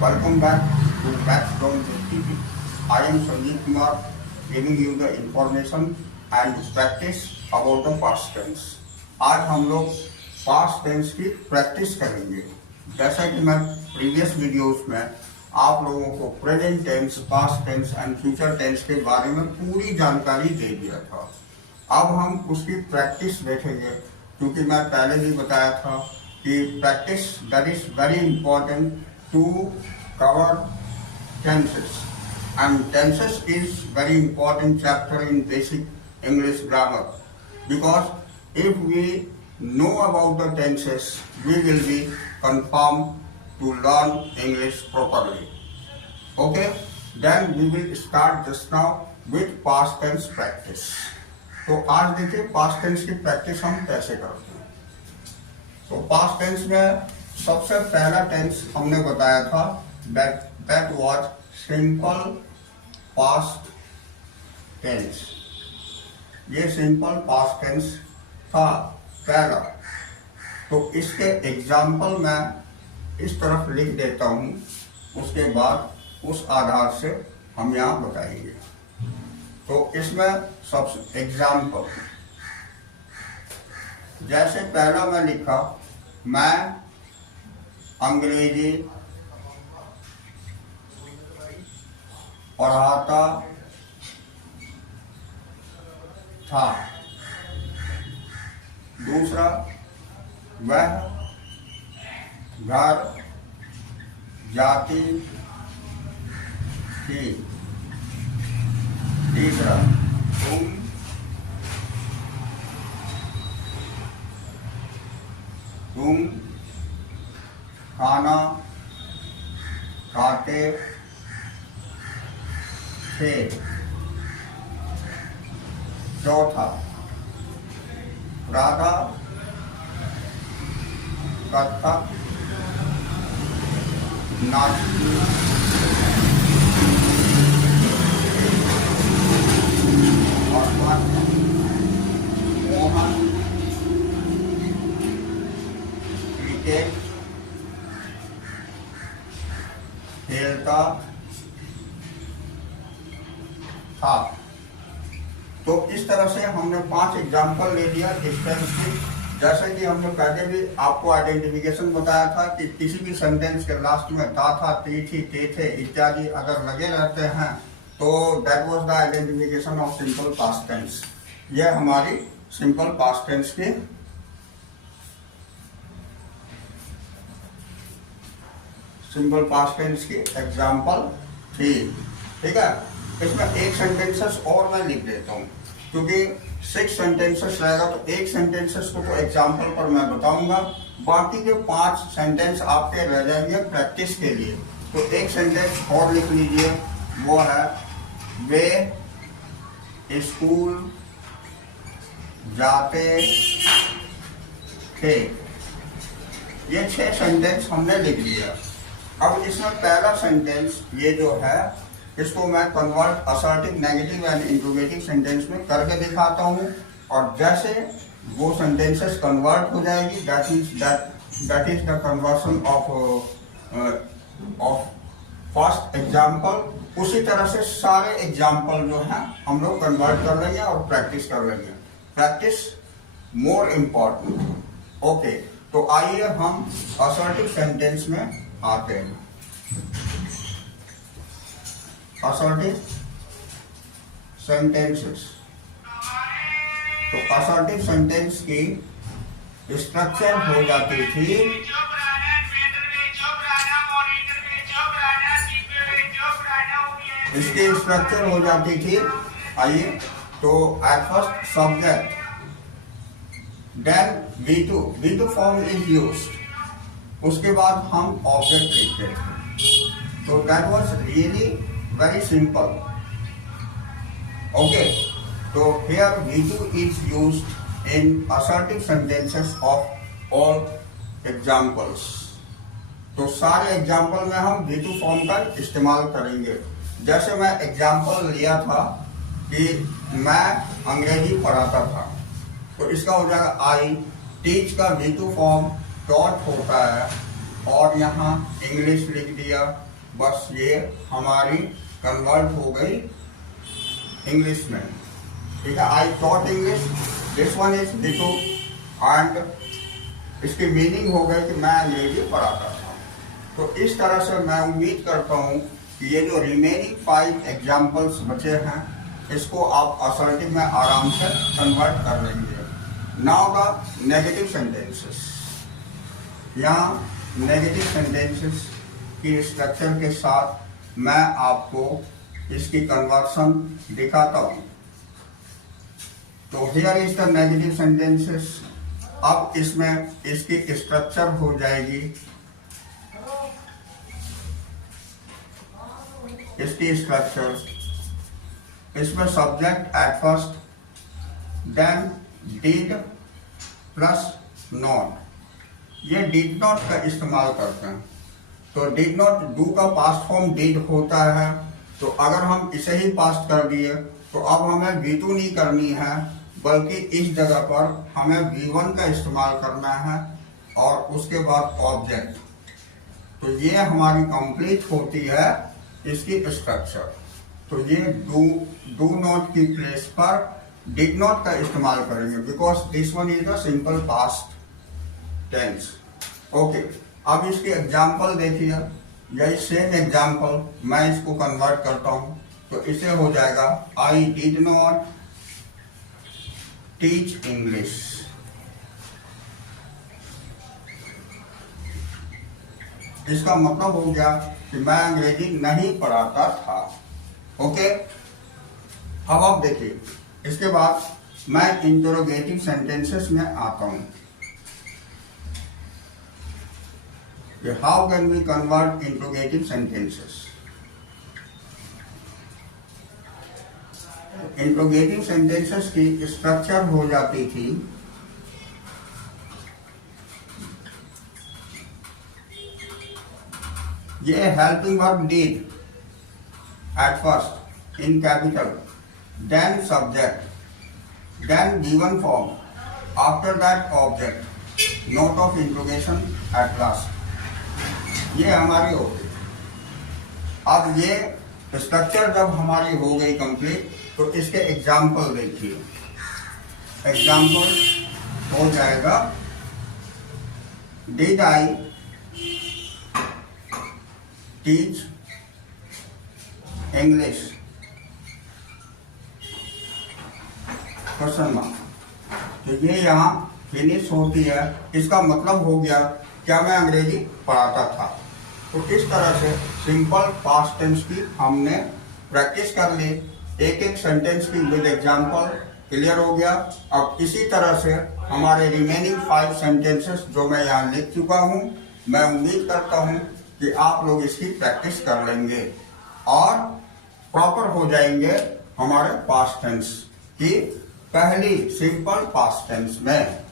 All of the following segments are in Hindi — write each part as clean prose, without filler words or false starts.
Welcome back to Background TV. I am Sanjeev Kumar giving you the information and practice about the past tense. आज हम लोग past tense की प्रैक्टिस करेंगे। जैसा कि मैं प्रीवियस वीडियोस में आप लोगों को present tense, past tense and future tense के बारे में पूरी जानकारी दे दिया था। अब हम उसकी प्रैक्टिस देखेंगे, क्योंकि मैं पहले भी बताया था कि practice that is very important to cover tenses, and tenses is very important chapter in basic English grammar, because if we know about the tenses we will be confirmed to learn English properly. Okay, then we will start just now with past tense practice. तो आज देखिए past tense की प्रैक्टिस हम कैसे करते हैं। तो past tense में सबसे पहला टेंस हमने बताया था that was simple past tense। ये सिंपल पास्ट टेंस था पहला। तो इसके एग्जाम्पल मैं इस तरफ लिख देता हूँ, उसके बाद उस आधार से हम यहाँ बताएंगे। तो इसमें सबसे एग्जाम्पल, जैसे पहला मैं लिखा, मैं अंग्रेजी पढ़ाता था। दूसरा, वह घर जाती थी। तीसरा, तुम खाना खाते थे। चौथा, राधा कथक नाचती और मोहन क्रिकेट खेलता था। तो इस तरह से हमने 5 एग्जाम्पल ले लिया इस टेंस की। जैसे कि हमने पहले भी आपको आइडेंटिफिकेशन बताया था कि किसी भी सेंटेंस के लास्ट में था, ती थी, ते थे इत्यादि अगर लगे रहते हैं तो that was the identification of simple past tense. यह हमारी सिंपल पास्ट टेंस की एग्जाम्पल थी। ठीक है, इसमें एक सेंटेंसेस और मैं लिख देता हूँ, क्योंकि 6 सेंटेंसेस रहेगा तो एक सेंटेंसेस को तो एग्जाम्पल पर मैं बताऊंगा, बाकी के 5 सेंटेंस आपके रह जाएंगे प्रैक्टिस के लिए। तो एक सेंटेंस और लिख लीजिए, वो है वे स्कूल जाते थे। ये 6 सेंटेंस हमने लिख लिया। अब इसमें पहला सेंटेंस ये जो है, इसको मैं convert assertive, negative and interrogative sentence में करके दिखाता हूँ, और जैसे वो सेंटेंसेस कन्वर्ट हो जाएगी, that is the conversion of first example. उसी तरह से सारे एग्जाम्पल जो हैं हम लोग कन्वर्ट कर लेंगे और प्रैक्टिस कर लेंगे। Practice more important. ओके, तो आइए हम असर्टिव सेंटेंस में आते हैं। Assertive sentences. तो असर्टिव सेंटेंस की स्ट्रक्चर हो जाती थी, इसकी स्ट्रक्चर हो जाती थी। आइए, तो at first subject, then V2 form is used, उसके बाद हम ऑब्जेक्ट लिखते थे। तो that was really very simple. Okay, तो here V2 is used in assertive sentences of all examples. तो सारे एग्जाम्पल में हम V2 फॉर्म का इस्तेमाल करेंगे। जैसे मैं एग्जाम्पल लिया था कि मैं अंग्रेजी पढ़ाता था, तो इसका हो जाएगा आई टीच का V2 फॉर्म टॉट होता है और यहाँ इंग्लिश लिख दिया, बस ये हमारी कन्वर्ट हो गई इंग्लिश में। ठीक है, I taught English, this one is ditto, and इसकी मीनिंग हो गई कि मैं अंग्रेजी पढ़ाता था। तो इस तरह से मैं उम्मीद करता हूँ कि ये जो रिमेनिंग 5 एग्जाम्पल्स बचे हैं इसको आप असर्टिव में आराम से कन्वर्ट कर लेंगे। Now the negative sentences. यहाँ नेगेटिव सेंटेंसेस की स्ट्रक्चर के साथ मैं आपको इसकी कन्वर्सन दिखाता हूँ। तो here is the negative sentences. अब इसमें इसकी स्ट्रक्चर हो जाएगी, इसकी स्ट्रक्चर, इसमें subject at first, then did plus not. ये डिड नॉट का इस्तेमाल करते हैं। तो डिड नॉट, डू का पास्ट फॉर्म डिड होता है, तो अगर हम इसे ही पास्ट कर दिए तो अब हमें V2 नहीं करनी है, बल्कि इस जगह पर हमें V1 का इस्तेमाल करना है और उसके बाद ऑब्जेक्ट। तो ये हमारी कंप्लीट होती है इसकी स्ट्रक्चर। तो ये डू नॉट की प्लेस पर डिड नॉट का इस्तेमाल करेंगे, because this one is the simple past tense. Okay, अब इसके एग्जाम्पल देखिए। यही सेम एग्जाम्पल मैं इसको कन्वर्ट करता हूं, तो इसे हो जाएगा I did not teach English. इसका मतलब हो गया कि मैं अंग्रेजी नहीं पढ़ाता था। ओके, अब आप देखिए, इसके बाद मैं इंटरोगेटिव सेंटेंसेस में आता हूं। How can we convert interrogative sentences? Interrogative sentences की स्ट्रक्चर हो जाती थी ये helping verb did at first in capital, then subject, then given form, after that object, note of interrogation at last। ये हमारी हो गई। अब ये स्ट्रक्चर जब हमारी हो गई कंप्लीट, तो इसके एग्जाम्पल देखिए। एग्जाम्पल हो जाएगा did I teach English, question mark. तो ये यहाँ फिनिश होती है। इसका मतलब हो गया क्या मैं अंग्रेजी पढ़ाता था। तो इस तरह से सिंपल पास्ट टेंस की हमने प्रैक्टिस कर ली, एक एक सेंटेंस की विद एग्जांपल क्लियर हो गया। अब इसी तरह से हमारे रिमेनिंग 5 सेंटेंसेस जो मैं यहाँ लिख चुका हूँ, मैं उम्मीद करता हूँ कि आप लोग इसकी प्रैक्टिस कर लेंगे और प्रॉपर हो जाएंगे हमारे पास्ट टेंस की पहली सिंपल पास्ट टेंस में।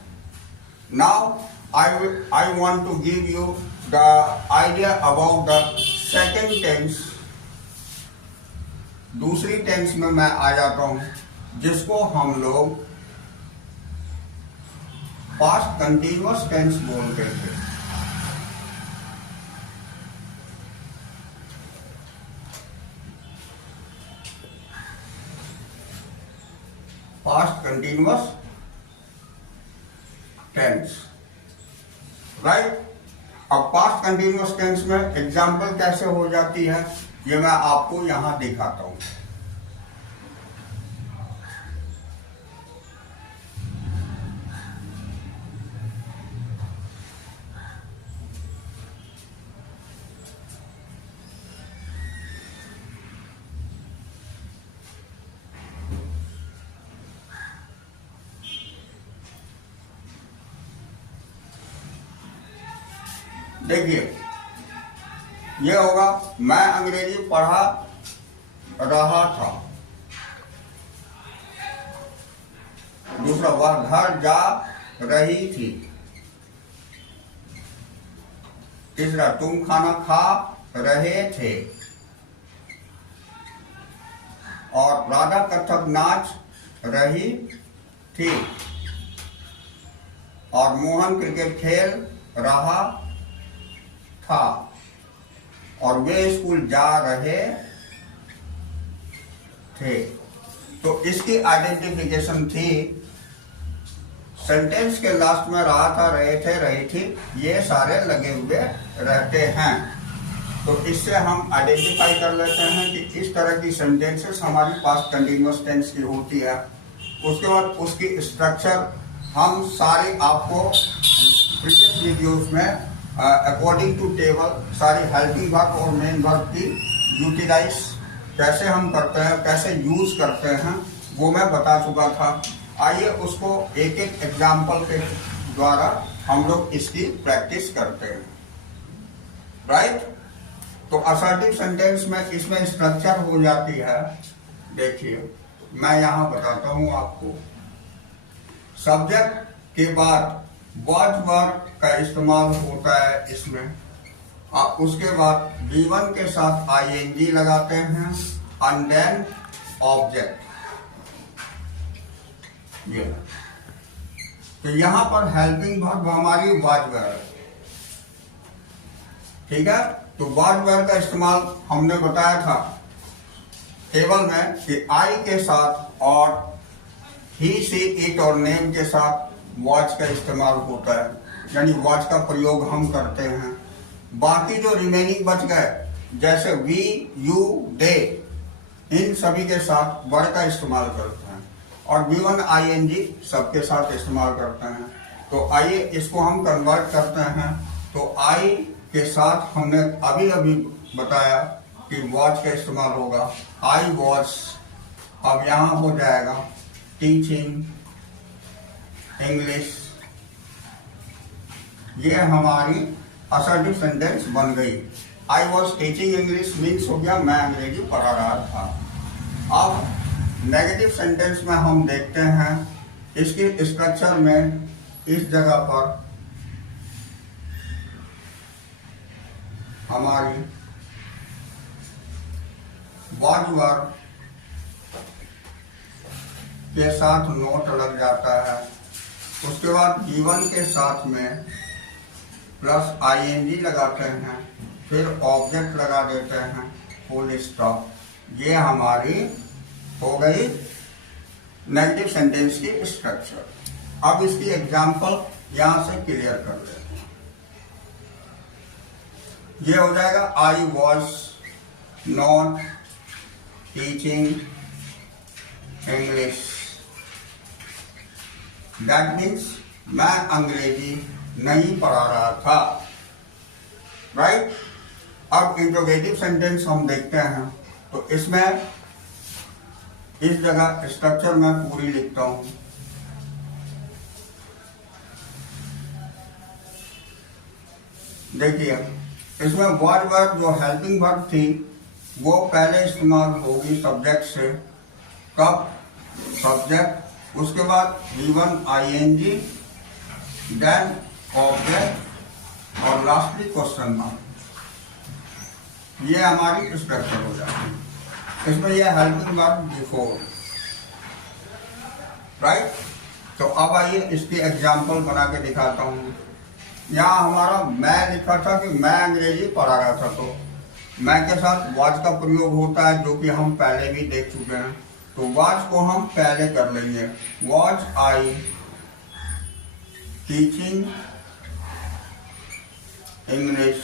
Now I want to give you the idea about the second tense। दूसरी टेंस में मैं आ जाता हूं, जिसको हम लोग पास्ट कंटिन्यूअस टेंस बोलते थे। Past continuous tense, right. अब पास्ट कंटिन्यूअस टेंस में एग्जाम्पल कैसे हो जाती है, ये मैं आपको यहां दिखाता हूं। देखिए, ये होगा मैं अंग्रेजी पढ़ा रहा था। दूसरा, वह घर जा रही थी। तीसरा, तुम खाना खा रहे थे। और राधा कथक नाच रही थी। और मोहन क्रिकेट खेल रहा था और वे स्कूल जा रहे थे। तो इसकी आइडेंटिफिकेशन थी। सेंटेंस के लास्ट में रहा था, रहे थे, रही थी, ये सारे लगे हुए रहते हैं। तो इससे हम आइडेंटिफाई कर लेते हैं कि इस तरह की सेंटेंसेस हमारी पास्ट कंटिन्यूअस टेंस की होती है। उसके बाद उसकी स्ट्रक्चर हम सारी आपको प्रीवियस वीडियोस में अकॉर्डिंग टू टेबल सारी हेल्पिंग वर्ब और मेन वर्ब की यूटिलाइज कैसे हम करते हैं, कैसे यूज करते हैं, वो मैं बता चुका था। आइए उसको एक एक एग्जाम्पल के द्वारा हम लोग इसकी प्रैक्टिस करते हैं। राइट? तो असर्टिव सेंटेंस में इसमें स्ट्रक्चर हो जाती है। देखिए मैं यहां बताता हूं आपको। सब्जेक्ट के बाद वॉज वर्ब का इस्तेमाल होता है इसमें। उसके बाद V1 के साथ ing लगाते हैं एंड देन ऑब्जेक्ट। ये तो यहां पर हेल्पिंग वर्ब हमारी वॉज वर्ब, ठीक है। तो वॉज वर्ब का इस्तेमाल हमने बताया था टेबल में कि आई के साथ और ही, सी, इट और नेम के साथ वॉच का इस्तेमाल होता है, यानी वॉच का प्रयोग हम करते हैं। बाकी जो रिमेनिंग बच गए जैसे वी, यू, दे, इन सभी के साथ वर्ड का इस्तेमाल करते हैं और V1 ing सबके साथ इस्तेमाल करते हैं। तो आइए इसको हम कन्वर्ट करते हैं। तो आई के साथ हमने अभी अभी बताया कि वॉच का इस्तेमाल होगा, आई वॉच। अब यहां हो जाएगा टीचिंग इंग्लिश। ये हमारी असर्टिव सेंटेंस बन गई। I was teaching English means हो गया मैं अंग्रेजी पढ़ा रहा था। अब नेगेटिव सेंटेंस में हम देखते हैं इसकी स्ट्रक्चर में इस जगह पर हमारी वॉज वर्ब के साथ नोट लग जाता है। उसके बाद V1 के साथ में प्लस ing लगाते हैं, फिर ऑब्जेक्ट लगा देते हैं, फुल स्टॉप। ये हमारी हो गई नेगेटिव सेंटेंस की स्ट्रक्चर। अब इसकी एग्जांपल यहां से क्लियर कर लेते हैं। ये हो जाएगा I was not teaching English. That means मैं अंग्रेजी नहीं पढ़ा रहा था। राइट? अब इंट्रोगेटिव सेंटेंस हम देखते हैं। तो इसमें इस जगह स्ट्रक्चर मैं पूरी लिखता हूं। देखिए इसमें वॉज वर्ब जो हेल्पिंग वर्ब थी वो पहले इस्तेमाल होगी सब्जेक्ट से। कब? सब्जेक्ट, उसके बाद V1 ing, देन ऑब्जेक्ट और लास्टली क्वेश्चन मार्क। ये हमारी स्ट्रक्चर हो जाती है। इसमें ये हेल्पिंग वर्ब बिफोर। राइट? तो अब आइए इसकी एग्जांपल बना के दिखाता हूँ। यहाँ हमारा मैं लिखा था कि मैं अंग्रेजी पढ़ा रहा था, तो मैं के साथ वॉज का प्रयोग होता है जो कि हम पहले भी देख चुके हैं। तो वॉज को हम पहले कर लेंगे। Was I teaching English,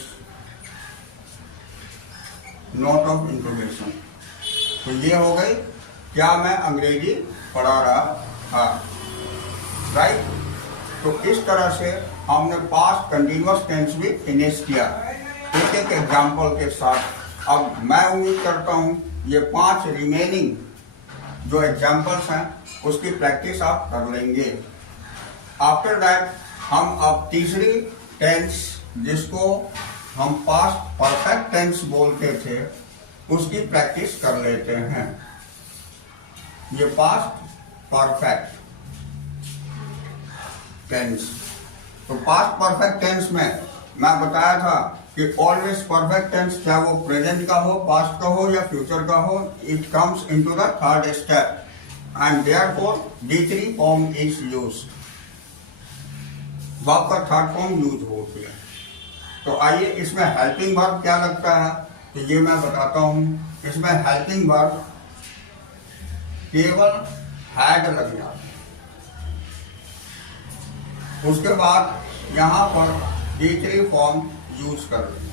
note of interrogation. तो ये हो गई क्या मैं अंग्रेजी पढ़ा रहा था। राइट? तो इस तरह से हमने पास्ट कंटिन्यूअस टेंस भी फिनिश किया एक एक एग्जाम्पल के साथ। अब मैं उम्मीद करता हूं ये 5 रिमेनिंग जो एग्जाम्पल्स हैं उसकी प्रैक्टिस आप कर लेंगे। आफ्टर दैट हम अब तीसरी टेंस जिसको हम पास्ट परफेक्ट टेंस बोलते थे उसकी प्रैक्टिस कर लेते हैं। ये पास्ट परफेक्ट टेंस। तो पास्ट परफेक्ट टेंस में मैं बताया था कि ऑलवेज परफेक्ट टेंस चाहे वो प्रेजेंट का हो, पास्ट का हो या फ्यूचर का हो, it comes into the third step and therefore D3 form is used. Verb का थर्ड फॉर्म यूज होती है। तो आइए इसमें हेल्पिंग वर्ब क्या लगता है, तो ये मैं बताता हूँ। इसमें हेल्पिंग वर्ब केवल हैड लग जाता है। उसके बाद यहाँ पर B3 फॉर्म यूज कर लेंगे,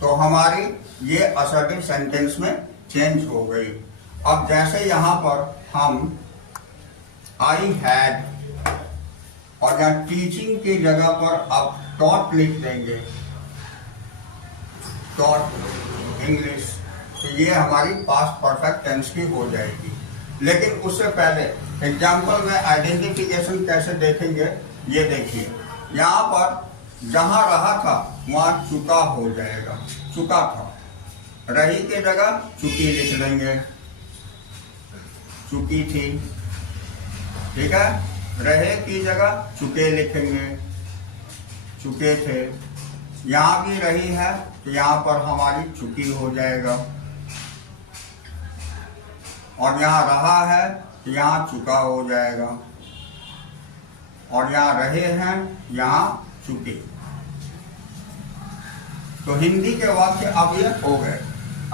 तो हमारी ये असर्टिव सेंटेंस में चेंज हो गई। अब जैसे यहाँ पर हम आई हैड और यहाँ टीचिंग की जगह पर अब टॉट लिख देंगे, टॉट इंग्लिश, तो ये हमारी पास्ट परफेक्ट टेंस की हो जाएगी। लेकिन उससे पहले एग्जाम्पल में आइडेंटिफिकेशन कैसे देखेंगे, ये देखिए। यहाँ पर जहाँ रहा था वहाँ चुका हो जाएगा, चुका था। रही की जगह चुकी लिख देंगे, चुकी थी, ठीक है। रहे की जगह चुके लिखेंगे, चुके थे। यहाँ भी रही है तो यहाँ पर हमारी चुकी हो जाएगा, और यहाँ रहा है तो यहाँ चुका हो जाएगा, और यहाँ रहे हैं यहाँ चुके। तो हिंदी के वाक्य अब ये हो गए।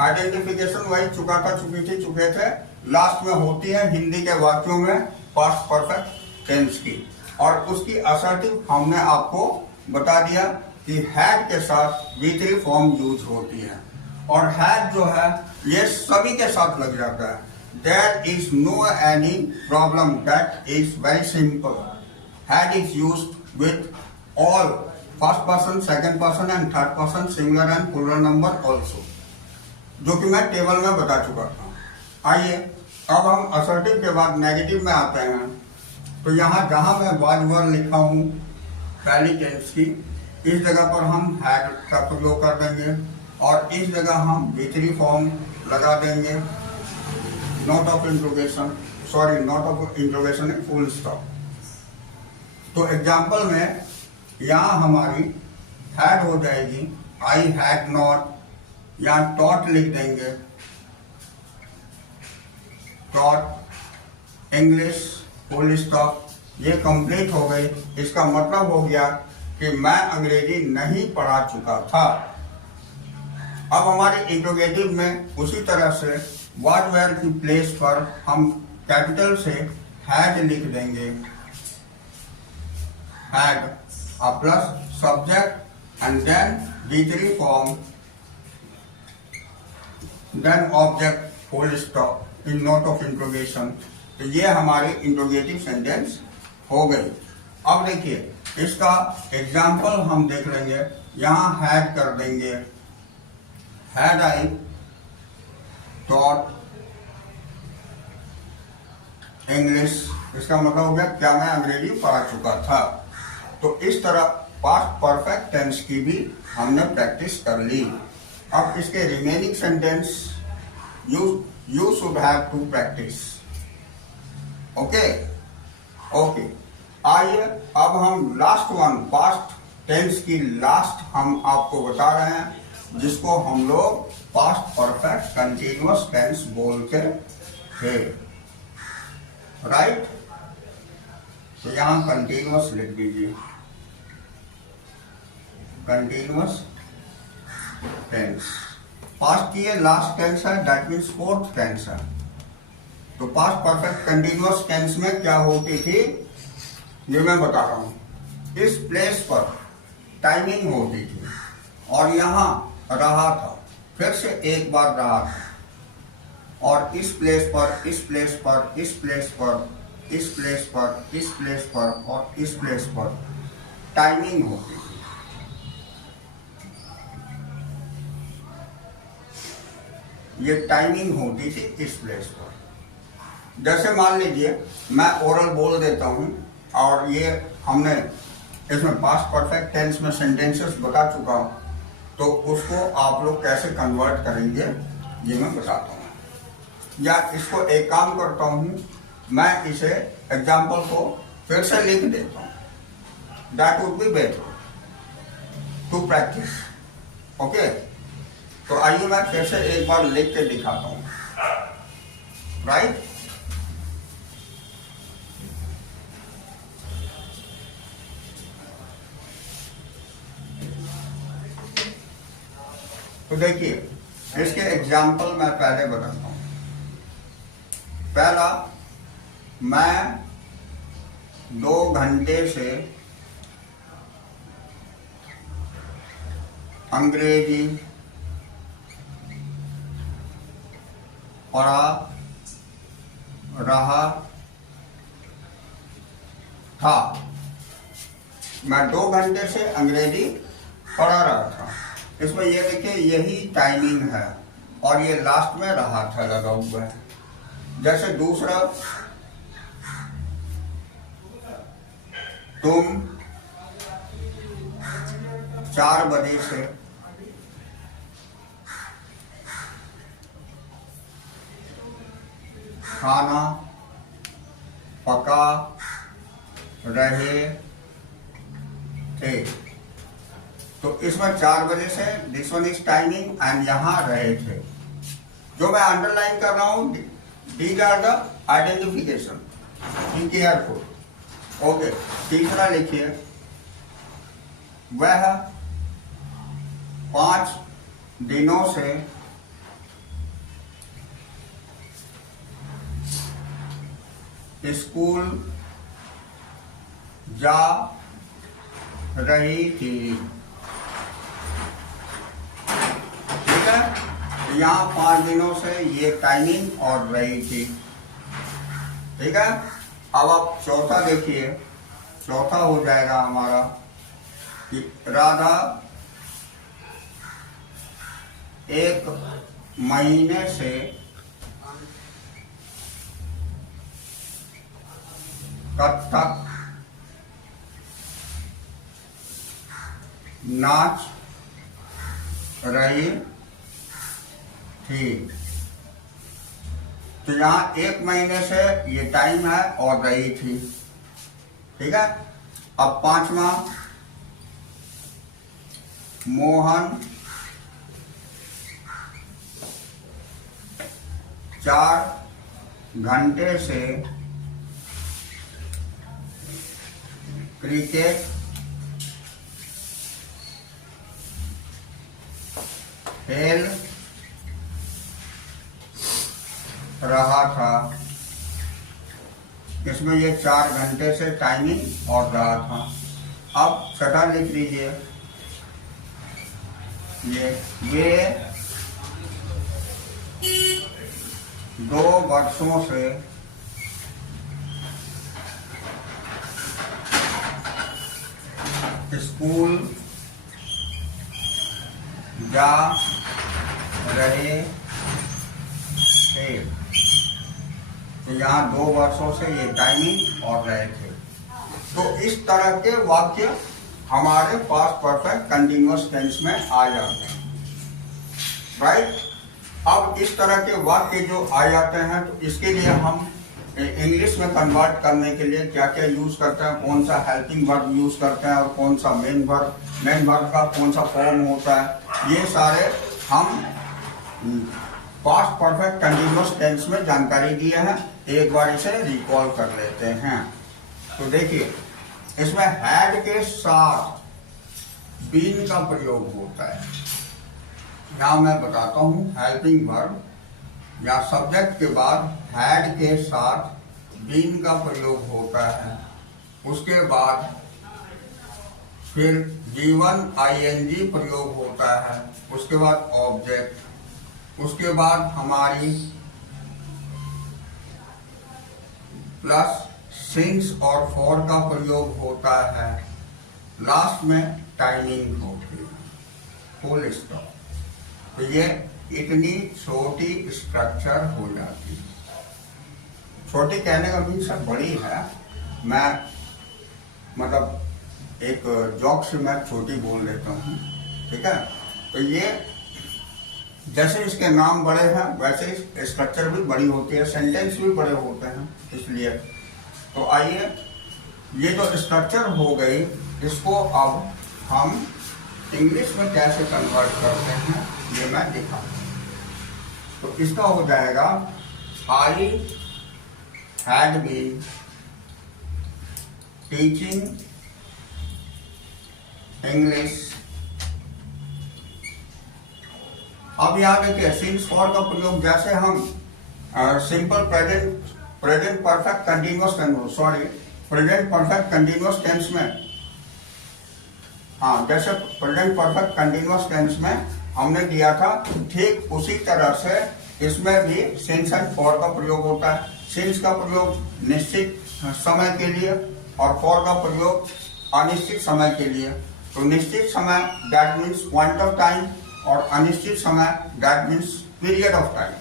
आइडेंटिफिकेशन वही चुका था, चुकी थी, चुके थे, लास्ट में होती है हिंदी के वाक्यों में पास्ट परफेक्ट टेंस की। और उसकी असर्टिव हमने आपको बता दिया कि हैड के साथ B3 फॉर्म यूज होती है, और हैड जो है ये सभी के साथ लग जाता है। There is no any problem, that is very simple. Had is used with all first person, second person and third person, singular and plural number also, जो कि मैं टेबल में बता चुका था। आइए अब हम असर्टिव के बाद नेगेटिव में आते हैं। तो यहाँ जहाँ मैं वाज वर लिखा हूँ पहली टेंस की, इस जगह पर हम हैड का प्रयोग कर देंगे, और इस जगह हम B3 फॉर्म लगा देंगे, not of interrogation, sorry not of interrogation है, फुल स्टॉप। तो एग्जाम्पल में यहाँ हमारी हैड हो जाएगी आई हैड नॉट, यहाँ टॉट लिख देंगे, टॉट इंग्लिश फुल स्टॉप। ये कंप्लीट हो गई। इसका मतलब हो गया कि मैं अंग्रेजी नहीं पढ़ा चुका था। अब हमारे इंट्रोगेटिव में उसी तरह से वाज वेयर की प्लेस पर हम कैपिटल से हैड लिख देंगे, had plus subject and then B3 form, then object full stop in note of interrogation. तो ये हमारी इंट्रोगेटिव सेंटेंस हो गई। अब देखिए इसका एग्जाम्पल हम देख लेंगे। यहाँ हैड कर देंगे, हैड आई टॉट इंग्लिश, इसका मतलब हो गया क्या मैं अंग्रेजी पढ़ा चुका था। तो इस तरह पास्ट परफेक्ट टेंस की भी हमने प्रैक्टिस कर ली। अब इसके remaining sentence you should have to practise. Okay okay, आइए अब हम लास्ट वन, पास्ट टेंस की लास्ट हम आपको बता रहे हैं, जिसको हम लोग पास्ट परफेक्ट कंटिन्यूअस टेंस बोलते थे, राइट। तो यहां कंटिन्यूअस लिख दीजिए, कंटिन्यूअस टेंस। पास्ट की लास्ट टेंस है, दैट मीन्स फोर्थ टेंस है। तो पास्ट परफेक्ट कंटिन्यूअस टेंस में क्या होती थी ये मैं बता रहा हूं। इस प्लेस पर टाइमिंग होती थी, और यहां रहा था, फिर से एक बार रहा था, और इस प्लेस पर, इस प्लेस पर, इस प्लेस पर, इस प्लेस पर, इस प्लेस पर और इस प्लेस पर टाइमिंग होती थी। ये टाइमिंग होती थी इस प्लेस पर। जैसे मान लीजिए मैं ओरल बोल देता हूं, और ये हमने इसमें पास्ट परफेक्ट टेंस में सेंटेंसेस बता चुका हूं, तो उसको आप लोग कैसे कन्वर्ट करेंगे ये मैं बताता हूँ। या इसको एक काम करता हूँ, मैं इसे एग्जाम्पल को फिर से लिख देता हूँ, that would be better to practise. Okay, तो आइए मैं फिर से एक बार लिख के दिखाता हूँ, राइट। तो देखिए इसके एग्जाम्पल मैं पहले बताता हूँ। पहला, मैं 2 घंटे से अंग्रेजी पढ़ा रहा था। मैं 2 घंटे से अंग्रेजी पढ़ा रहा था। इसमें ये देखिए यही टाइमिंग है और ये लास्ट में रहा था लगा हुआ है। जैसे दूसरा, तुम 4 बजे से खाना पका रहे थे। तो इसमें 4 बजे से this one is timing and यहां रहे थे। जो मैं अंडरलाइन कर रहा हूं, these are the identification, be careful. Okay, तीसरा लिखिए, वह 5 दिनों से स्कूल जा रही थी। ठीक है, यहाँ 5 दिनों से ये टाइमिंग और रही थी। ठीक है, अब आप चौथा देखिए। चौथा हो जाएगा हमारा कि राधा 1 महीने से कथक नाच रही थी। तो यहाँ 1 महीने से ये टाइम है और रही थी। ठीक है, अब 5वां, मोहन 4 घंटे से क्रिकेट खेल रहा था। इसमें ये 4 घंटे से टाइमिंग और रहा था। अब छठा लिख लीजिए, ये 2 वर्षों से स्कूल जा रहे थे। तो यहाँ 2 वर्षों से ये टाइमिंग और रहे थे। तो इस तरह के वाक्य हमारे पास्ट परफेक्ट कंटिन्यूअस टेंस में आ जाते हैं। राइट, अब इस तरह के वाक्य जो आ जाते हैं, तो इसके लिए हम इंग्लिश में कन्वर्ट करने के लिए क्या क्या यूज करते हैं, कौन सा हेल्पिंग वर्ब यूज करते हैं और कौन सा मेन वर्ब का कौन सा फॉर्म होता है, ये सारे हम पास्ट परफेक्ट कंटिन्यूअस टेंस में जानकारी दिए हैं। एक बार इसे रिकॉल कर लेते हैं। तो देखिए, इसमें हैड के साथ बीन का प्रयोग होता है। यहाँ मैं बताता हूँ, हेल्पिंग वर्ब या सब्जेक्ट के बाद हैड के साथ बीन का प्रयोग होता है। उसके बाद फिर G1 ING प्रयोग होता है। उसके बाद ऑब्जेक्ट, उसके बाद हमारी प्लस सिंस और फॉर का प्रयोग होता है। लास्ट में टाइमिंग होती है, फुल स्टॉप। तो ये इतनी छोटी स्ट्रक्चर हो जाती है। छोटी कहने का मीन सब बड़ी है। मैं मतलब एक जॉक से मैं छोटी बोल देता हूँ। ठीक है, तो ये जैसे इसके नाम बड़े हैं वैसे स्ट्रक्चर भी बड़ी होती है, सेंटेंस भी बड़े होते हैं। इसलिए तो आइए, ये जो स्ट्रक्चर हो गई, इसको अब हम इंग्लिश में कैसे कन्वर्ट करते हैं ये मैं दिखाऊंगा। तो इसका हो जाएगा, I had been teaching English अब यहाँ देखिए सिंस फॉर का प्रयोग जैसे हम simple present perfect continuous present perfect continuous tense में, हाँ जैसे प्रेजेंट परफेक्ट कंटिन्यूअस टेंस में हमने दिया था, ठीक उसी तरह से इसमें भी सिंस एंड फॉर का प्रयोग होता है। सिंस का प्रयोग निश्चित समय के लिए और फॉर का प्रयोग अनिश्चित समय के लिए। तो निश्चित समय that means point of time और अनिश्चित समय that means period of time.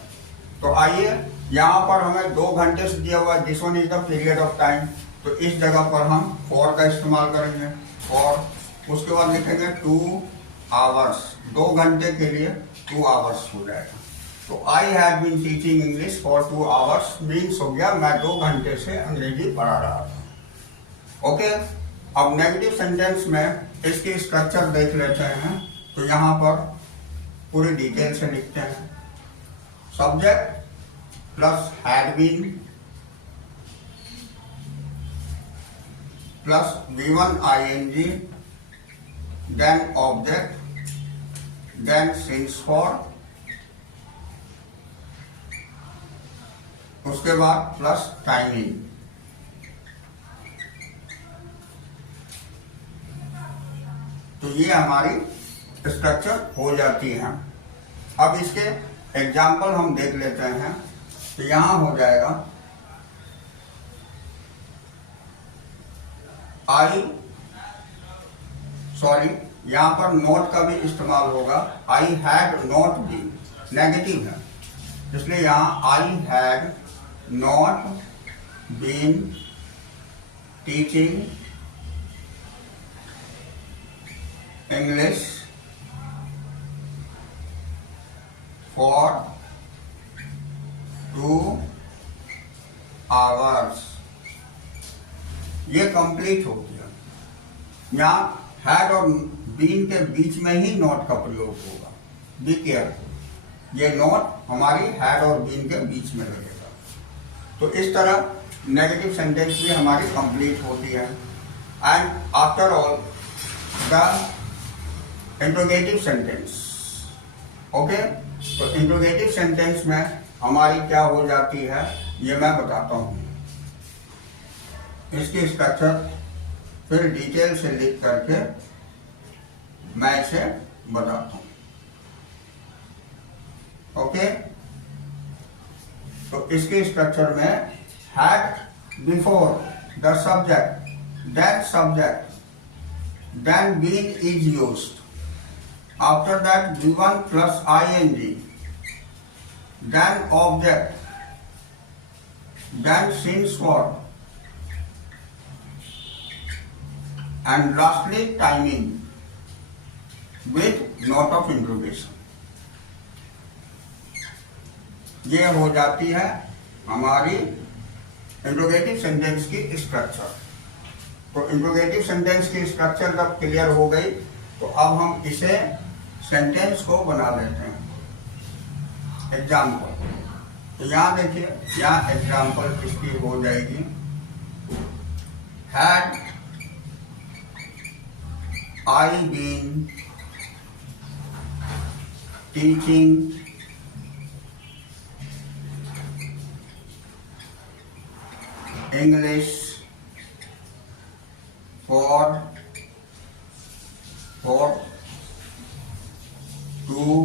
तो आइए यहाँ पर हमें 2 घंटे से दिया हुआ है, this one is the period of time, तो इस जगह पर हम फॉर का इस्तेमाल करेंगे और उसके बाद लिखेंगे 2 आवर्स, 2 घंटे के लिए 2 आवर्स हो जाएगा। तो I have been teaching English for 2 hours means हो गया मैं 2 घंटे से अंग्रेजी पढ़ा रहा था। ओके, अब नेगेटिव सेंटेंस में इसकी स्ट्रक्चर देख लेते हैं। तो यहाँ पर पूरी डिटेल से लिखते हैं। Subject plus had been plus V1 ING, then object, then since for, उसके बाद प्लस टाइमिंग। तो ये हमारी स्ट्रक्चर हो जाती है। अब इसके एग्जाम्पल हम देख लेते हैं। तो यहां हो जाएगा यहां पर नॉट का भी इस्तेमाल होगा। I had not been negative है, इसलिए यहां I had not been teaching English for 2 hours. ये कंप्लीट हो गया। यहाँ हैड और बीन के बीच में ही नॉट का प्रयोग होगा, बी केयरफुल। ये नॉट हमारी हैड और बीन के बीच में लगेगा। तो इस तरह नेगेटिव सेंटेंस भी हमारी कंप्लीट होती है। And after all the interrogative sentence. Okay, तो इंट्रोगेटिव सेंटेंस में हमारी क्या हो जाती है ये मैं बताता हूं। इसकी स्ट्रक्चर फिर डिटेल से लिख करके मैं इसे बताता हूं। ओके, तो इसके स्ट्रक्चर में had before the subject, then been is used, after that V1 plus ING, then object, then since for, and lastly timing with note of interrogation। ये हो जाती है हमारी इंट्रोगेटिव सेंटेंस की स्ट्रक्चर। तो इंट्रोगेटिव सेंटेंस की स्ट्रक्चर जब क्लियर हो गई तो अब हम इसे सेंटेंस को बना लेते हैं। एग्जाम्पल, तो यहां देखिए, यहां एग्जाम्पल इसकी हो जाएगी। Had I been teaching English for 2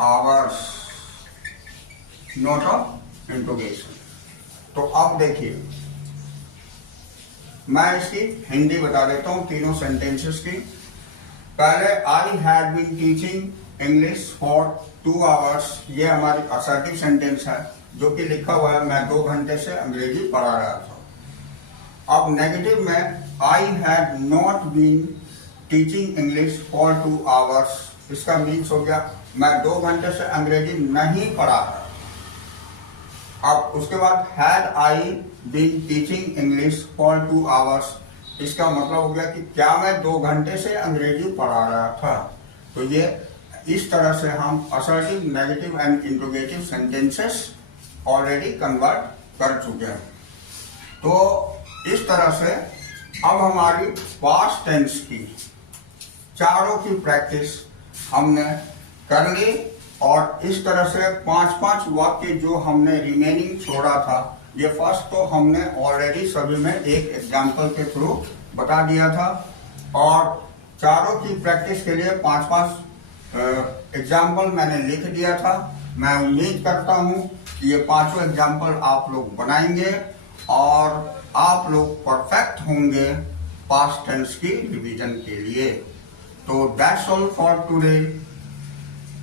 hours, note of interrogation. तो अब देखिए मैं इसकी हिंदी बता देता हूं तीनों सेंटेंसेस की। पहले I had been teaching English for 2 hours, ये हमारी असर्टिव सेंटेंस है जो कि लिखा हुआ है मैं 2 घंटे से अंग्रेजी पढ़ा रहा था। अब नेगेटिव में I had not been teaching English for 2 hours, इसका मीन्स हो गया मैं 2 घंटे से अंग्रेजी नहीं पढ़ा था। अब उसके बाद had I been teaching English for 2 hours, इसका मतलब हो गया कि क्या मैं 2 घंटे से अंग्रेजी पढ़ा रहा था। तो ये इस तरह से हम assertive, negative and interrogative sentences already convert कर चुके हैं। तो इस तरह से अब हमारी पास्ट टेंस की चारों की प्रैक्टिस हमने कर ली। और इस तरह से 5-5 वाक्य जो हमने रिमेनिंग छोड़ा था, ये फर्स्ट तो हमने ऑलरेडी सभी में एक एग्जाम्पल के थ्रू बता दिया था। और चारों की प्रैक्टिस के लिए 5-5 एग्जाम्पल मैंने लिख दिया था। मैं उम्मीद करता हूँ कि ये 5 एग्जाम्पल आप लोग बनाएंगे और आप लोग परफेक्ट होंगे पास्ट टेंस की रिवीजन के लिए। तो दैट्स ऑल फॉर टुडे।